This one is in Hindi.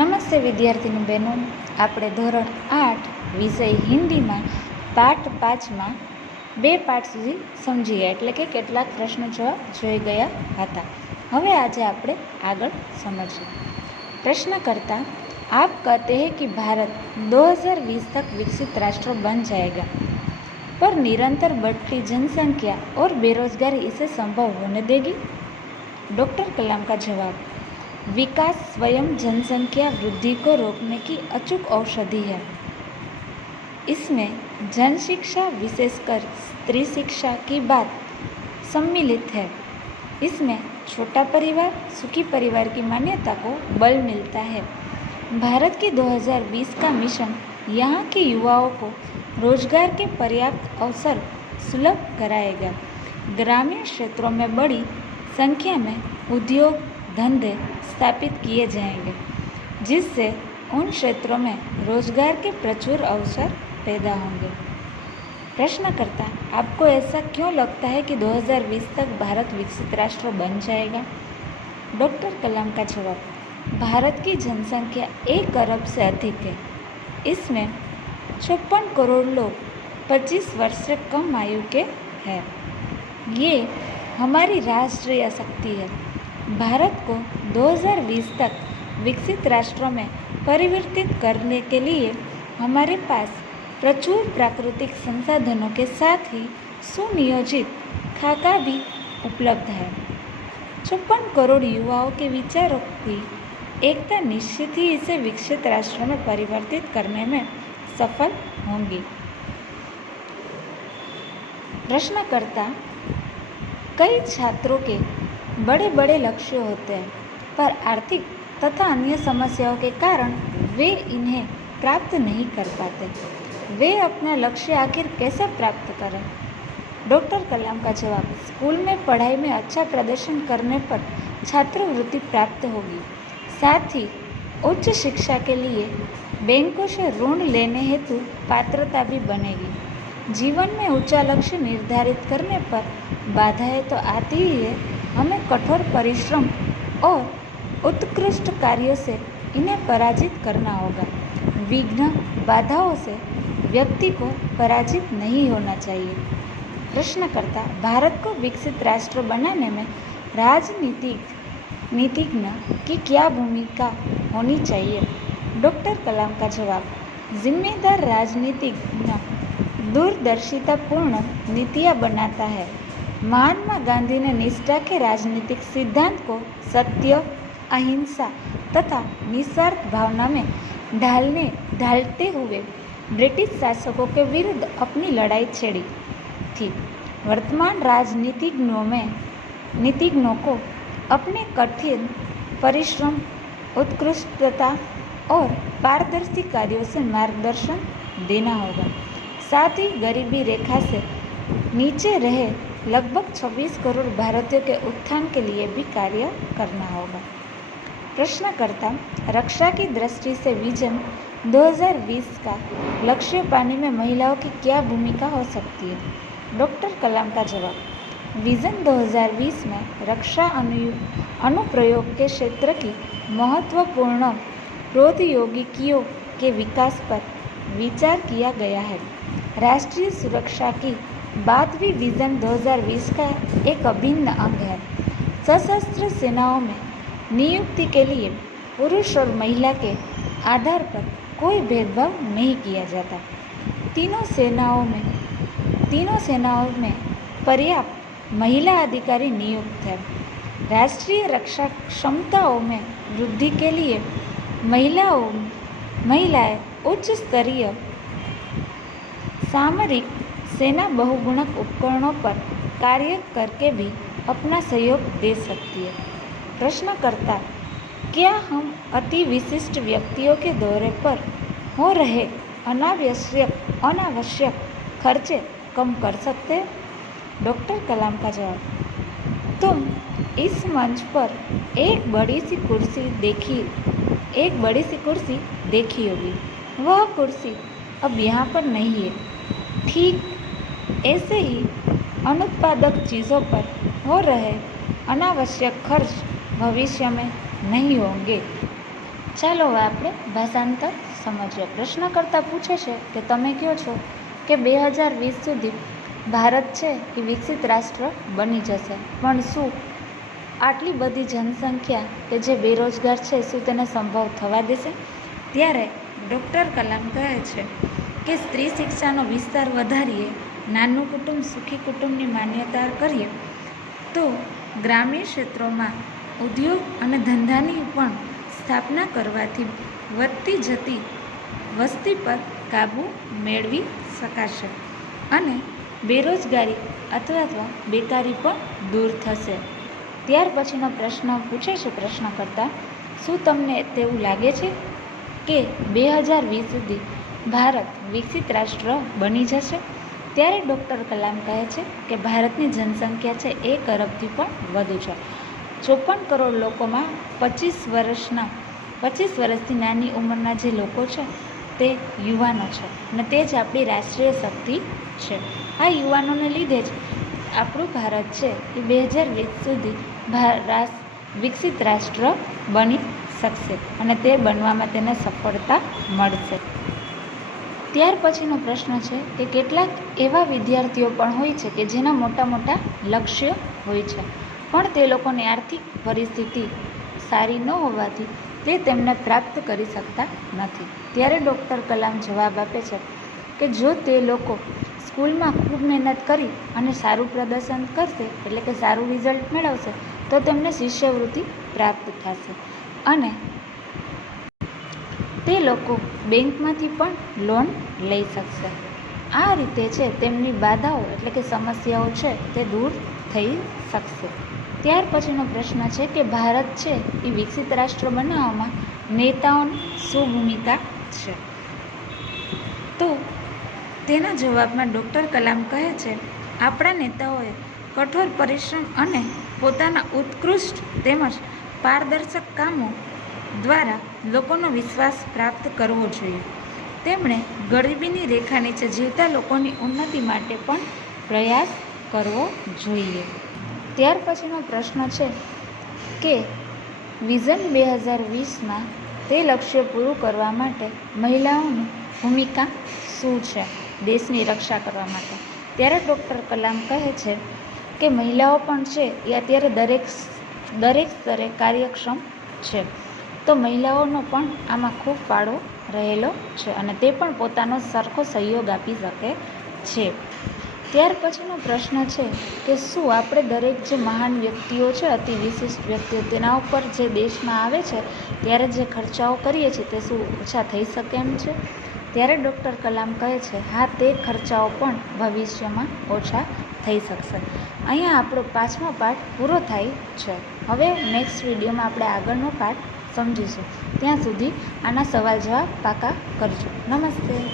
નમસ્તે વિદ્યાર્થીની બહેનો, આપણે ધોરણ 8 વિષય હિન્દીમાં પાઠ 5માં 2 પાઠ સુધી સમજી ગયા, એટલે કે કેટલાક પ્રશ્નો જવાબ જોઈ ગયા હતા. હવે આજે આપણે આગળ સમજીએ. प्रश्नकर्ता, आप कहते हैं कि भारत 2020 तक विकसित राष्ट्र बन जाएगा, पर निरंतर बढ़ती जनसंख्या और बेरोजगारी इसे संभव होने देगी? डॉक्टर कलाम का जवाब, विकास स्वयं जनसंख्या वृद्धि को रोकने की अचूक औषधि है. इसमें जन शिक्षा, विशेषकर स्त्री शिक्षा की बात सम्मिलित है. इसमें छोटा परिवार, सुखी परिवार की मान्यता को बल मिलता है. भारत की 2020 का मिशन यहाँ के युवाओं को रोजगार के पर्याप्त अवसर सुलभ कराएगा. ग्रामीण क्षेत्रों में बड़ी संख्या में उद्योग धंधे स्थापित किए जाएंगे, जिससे उन क्षेत्रों में रोजगार के प्रचुर अवसर पैदा होंगे. प्रश्नकर्ता, आपको ऐसा क्यों लगता है कि 2020 तक भारत विकसित राष्ट्र बन जाएगा? डॉक्टर कलाम का जवाब, भारत की जनसंख्या 1 अरब से अधिक है. इसमें 56 करोड़ लोग 25 वर्ष से कम आयु के हैं. ये हमारी राष्ट्रीय शक्ति है. भारत को 2020 तक विकसित राष्ट्रों में परिवर्तित करने के लिए हमारे पास प्रचुर प्राकृतिक संसाधनों के साथ ही सुनियोजित खाका भी उपलब्ध है. 56 करोड़ युवाओं के विचारों की एकता निश्चित ही इसे विकसित राष्ट्रों में परिवर्तित करने में सफल होंगी. प्रश्नकर्ता, कई छात्रों के बड़े बड़े लक्ष्य होते हैं, पर आर्थिक तथा अन्य समस्याओं के कारण वे इन्हें प्राप्त नहीं कर पाते. वे अपना लक्ष्य आखिर कैसे प्राप्त करें? डॉक्टर कलाम का जवाब, स्कूल में पढ़ाई में अच्छा प्रदर्शन करने पर छात्रवृत्ति प्राप्त होगी. साथ ही उच्च शिक्षा के लिए बैंकों से ऋण लेने हेतु पात्रता भी बनेगी. जीवन में ऊंचा लक्ष्य निर्धारित करने पर बाधाएं तो आती ही है. हमें कठोर परिश्रम और उत्कृष्ट कार्यों से इन्हें पराजित करना होगा. विघ्न बाधाओं से व्यक्ति को पराजित नहीं होना चाहिए. प्रश्नकर्ता, भारत को विकसित राष्ट्र बनाने में राजनीतिज्ञ की क्या भूमिका होनी चाहिए? डॉक्टर कलाम का जवाब, जिम्मेदार राजनीतिज्ञ दूरदर्शितापूर्ण नीतियाँ बनाता है. महात्मा गांधी ने निष्ठा के राजनीतिक सिद्धांत को सत्य, अहिंसा तथा निस्वार्थ भावना में ढालते हुए ब्रिटिश शासकों के विरुद्ध अपनी लड़ाई छेड़ी थी. वर्तमान नीतिज्ञों को अपने कठिन परिश्रम, उत्कृष्टता और पारदर्शी कार्यों से मार्गदर्शन देना होगा. साथ ही गरीबी रेखा से नीचे रहे लगभग 26 करोड़ भारतीयों के उत्थान के लिए भी कार्य करना होगा. प्रश्नकर्ता, रक्षा की दृष्टि से विजन 2020 का लक्ष्य पाने में महिलाओं की क्या भूमिका हो सकती है? डॉक्टर कलाम का जवाब, विजन 2020 में रक्षा अनुप्रयोग के क्षेत्र की महत्वपूर्ण प्रौद्योगिकियों के विकास पर विचार किया गया है. राष्ट्रीय सुरक्षा की बात भी विजन 2020 का एक अभिन्न अंग है. सशस्त्र सेनाओं में नियुक्ति के लिए पुरुष और महिला के आधार पर कोई भेदभाव नहीं किया जाता. तीनों सेनाओं में पर्याप्त महिला अधिकारी नियुक्त हैं. राष्ट्रीय रक्षा क्षमताओं में वृद्धि के लिए महिलाएं उच्च स्तरीय सामरिक सेना बहुगुणक उपकरणों पर कार्य करके भी अपना सहयोग दे सकती है. प्रश्नकर्ता, क्या हम अति विशिष्ट व्यक्तियों के दौरे पर हो रहे अनावश्यक खर्चे कम कर सकते हैं? डॉक्टर कलाम का जवाब, तुम इस मंच पर एक बड़ी सी कुर्सी देखी होगी. वह कुर्सी अब यहाँ पर नहीं है. ठीक ऐसे ही अनुत्पादक चीज़ों पर हो रहे अनावश्यक खर्च भविष्य में नहीं होंगे. ચાલો હવે આપણે ભાષાંતર સમજીએ. પ્રશ્નકર્તા પૂછે છે કે તમે કહો છો કે 2020 સુધી ભારત છે એ વિકસિત રાષ્ટ્ર બની જશે, પણ શું આટલી બધી જનસંખ્યા કે જે બેરોજગાર છે શું તેને સંભવ થવા દેશે? ત્યારે ડૉક્ટર કલામ કહે છે કે સ્ત્રી શિક્ષાનો વિસ્તાર વધારીએ, નાનું કુટુંબ સુખી કુટુંબની માન્યતા કરીએ તો ગ્રામીણ ક્ષેત્રોમાં ઉદ્યોગ અને ધંધાની પણ સ્થાપના કરવાથી વધતી જતી વસ્તી પર કાબૂ મેળવી શકાશે અને બેરોજગારી અથવા બેકારી પણ દૂર થશે. ત્યાર પછીનો પ્રશ્ન પૂછે છે પ્રશ્નકર્તા, શું તમને તેવું લાગે છે કે 2020 સુધી ભારત વિકસિત રાષ્ટ્ર બની જશે? ત્યારે ડૉક્ટર કલામ કહે છે કે ભારતની જનસંખ્યા છે 1 અરબથી પણ વધુ છે. 54 કરોડ લોકોમાં 25 વર્ષથી નાની ઉંમરના જે લોકો છે તે યુવાનો છે અને તે જ આપણી રાષ્ટ્રીય શક્તિ છે. આ યુવાનોને લીધે જ આપણું ભારત છે એ 2020 સુધી વિકસિત રાષ્ટ્ર બની શકશે અને તે બનવામાં તેને સફળતા મળશે. ત્યાર પછીનો પ્રશ્ન છે કે કેટલાક એવા વિદ્યાર્થીઓ પણ હોય છે કે જેના મોટા લક્ષ્ય હોય છે, પણ તે લોકોની આર્થિક પરિસ્થિતિ સારી ન હોવાથી તે તેમને પ્રાપ્ત કરી શકતા નથી. ત્યારે ડૉક્ટર કલામ જવાબ આપે છે કે જો તે લોકો સ્કૂલમાં ખૂબ મહેનત કરી અને સારું પ્રદર્શન કરશે, એટલે કે સારું રિઝલ્ટ મેળવશે, તો તેમને શિષ્યવૃત્તિ પ્રાપ્ત થશે અને તે લોકો બેંકમાંથી પણ લોન લઈ શકશે. આ રીતે છે તેમની બાધાઓ એટલે કે સમસ્યાઓ છે તે દૂર થઈ શકશે. ત્યાર પછીનો પ્રશ્ન છે કે ભારત છે એ વિકસિત રાષ્ટ્ર બનાવવામાં નેતાઓની શું ભૂમિકા છે? તો તેના જવાબમાં ડૉક્ટર કલામ કહે છે, આપણા નેતાઓએ કઠોર પરિશ્રમ અને પોતાના ઉત્કૃષ્ટ તેમજ પારદર્શક કામો દ્વારા લોકોનો વિશ્વાસ પ્રાપ્ત કરવો જોઈએ. તેમણે ગરીબીની રેખા નીચે જીવતા લોકોની ઉન્નતિ માટે પણ પ્રયાસ કરવો જોઈએ. ત્યાર પછીનો પ્રશ્ન છે કે વિઝન 2020માં તે લક્ષ્ય પૂરું કરવા માટે મહિલાઓની ભૂમિકા શું છે દેશની રક્ષા કરવા માટે? ત્યારે ડૉક્ટર કલામ કહે છે કે મહિલાઓ પણ છે એ અત્યારે દરેક સ્તરે કાર્યક્ષમ છે, તો મહિલાઓનો પણ આમાં ખૂબ ફાળો રહેલો છે અને તે પણ પોતાનો સરખો સહયોગ આપી શકે છે. ત્યાર પછીનો પ્રશ્ન છે કે શું આપણે દરેક જે મહાન વ્યક્તિઓ છે, અતિ વિશિષ્ટ વ્યક્તિઓ, તેના ઉપર જે દેશમાં આવે છે ત્યારે જે ખર્ચાઓ કરીએ છીએ તે શું ઓછા થઈ શકે એમ છે? ત્યારે ડૉક્ટર કલામ કહે છે, હા, તે ખર્ચાઓ પણ ભવિષ્યમાં ઓછા થઈ શકશે. અહીંયા આપણો 5મો પાઠ પૂરો થાય છે. હવે નેક્સ્ટ વિડીયોમાં આપણે આગળનો પાઠ સમજીશું. ત્યાં સુધી આના સવાલ જવાબ પાકા કરજો. નમસ્તે.